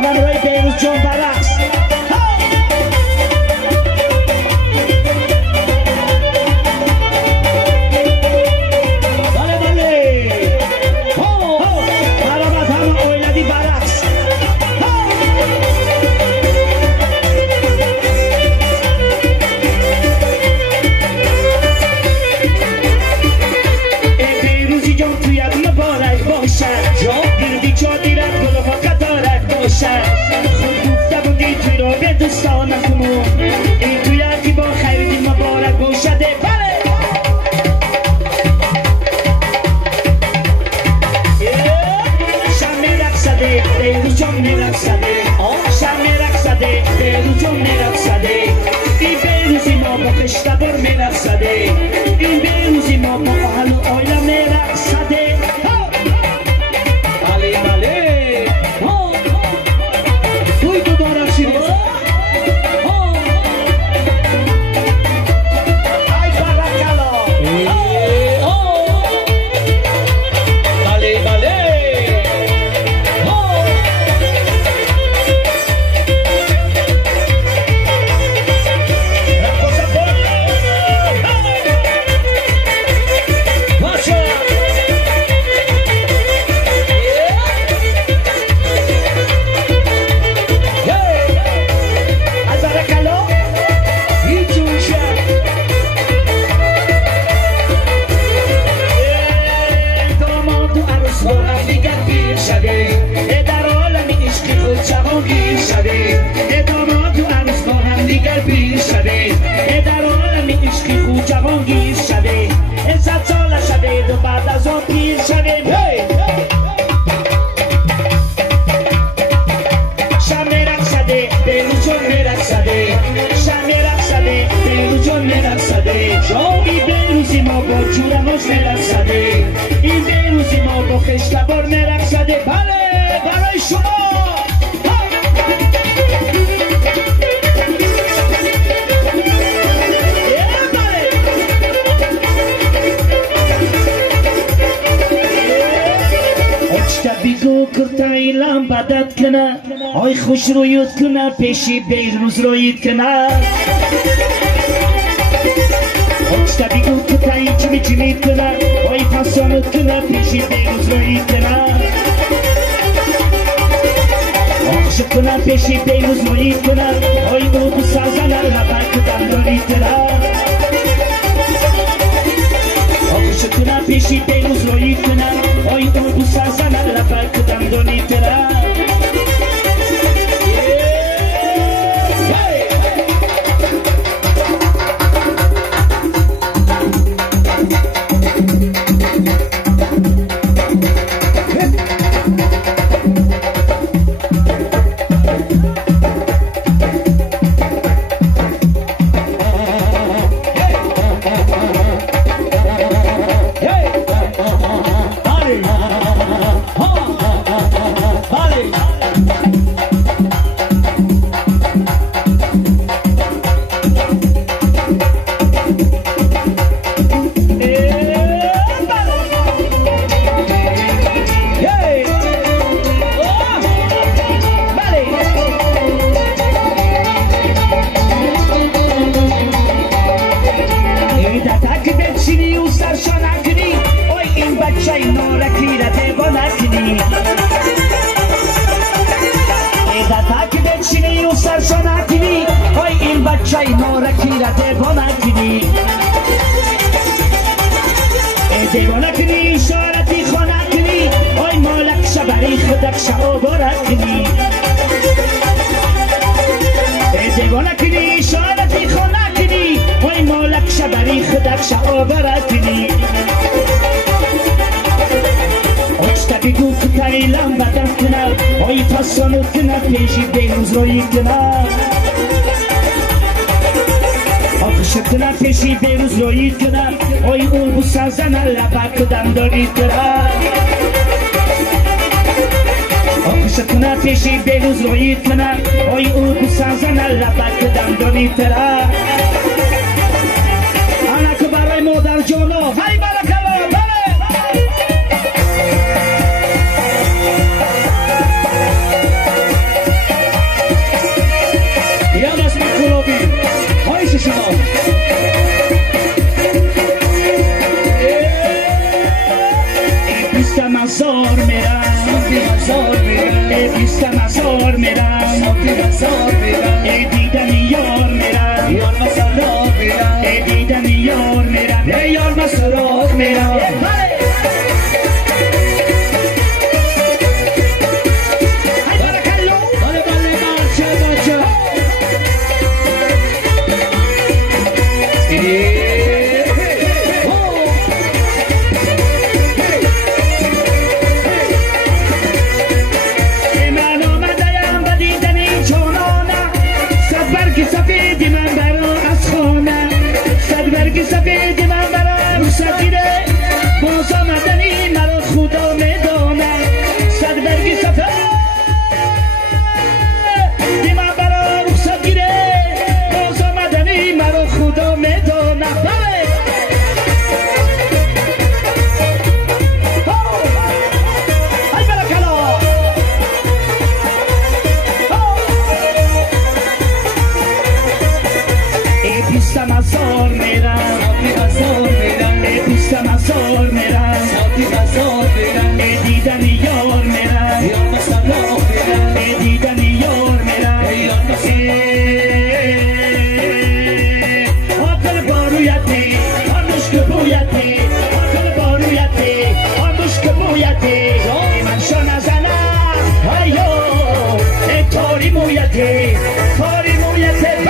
با همراه بیروز جان برعکس دوستانمون این توی یکی با خیلی مبارک باشده بله شم رقصده بیروز جان میرقصده شم رقصده بیروز جان میرقصده این بیروزی ما با خشتبار میرقصده این بیروزی ما با اهل و آیله میرقصده بله بله توی دوباره شیرین این بیروزی ما با خشتبار میرقصده بله برای شما بیگو کرتای لام بدت کنه آی خوش رویت کنه پیشی بیروز رویت کنه Oczta bigu tutaj cimi tyle Oj pasjonu tyle Piesi بیروز روی tyle Oczy tyle piesi بیروز روی tyle Oj udu sazana Latak tam doli tyle Oczy tyle piesi بیروز روی tyle Oj udu sazana Latak tam doli tyle Chai nora kira de bonakini de bonakini sharati khonakini oy molak shabari khudak shaobarakini de bonakini sharati khonakini oy molak shabari khudak shaobarakini Oczta bigu kutai lamba dankna oy pasonu kna peji بیروز روی kna Şıkkına peşi بیروز روی kna Oy bu sazana labak dam kna Şıkkına peşi بیروز روی kna Oy bu sazana labak dam kna Ana kubaray modar jono Hay barakala bale بیستم ازار میرم بیستم ازار میرم دیدن یار میرم دیدن یار میرم یار مسرات میرم بیستم ازار میرم بیستم ازار میرم دیدن یار میرم دیدن یار میرم آتل بارویتی آنوش که بویتی آتل بارویتی آنوش که بویتی من شو نزنم هایو تاری مویتی تاری مویتی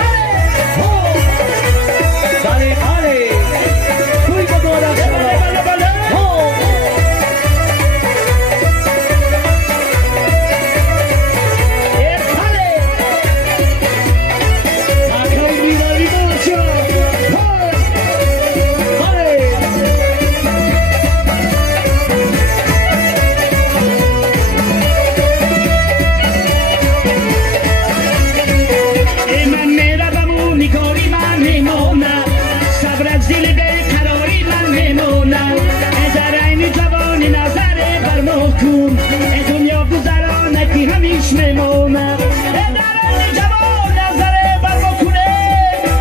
دنیا گذرانه که همیش میمونه درانی جوان نظره بر بکنه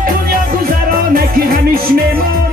دنیا گذرانه که همیش میمونه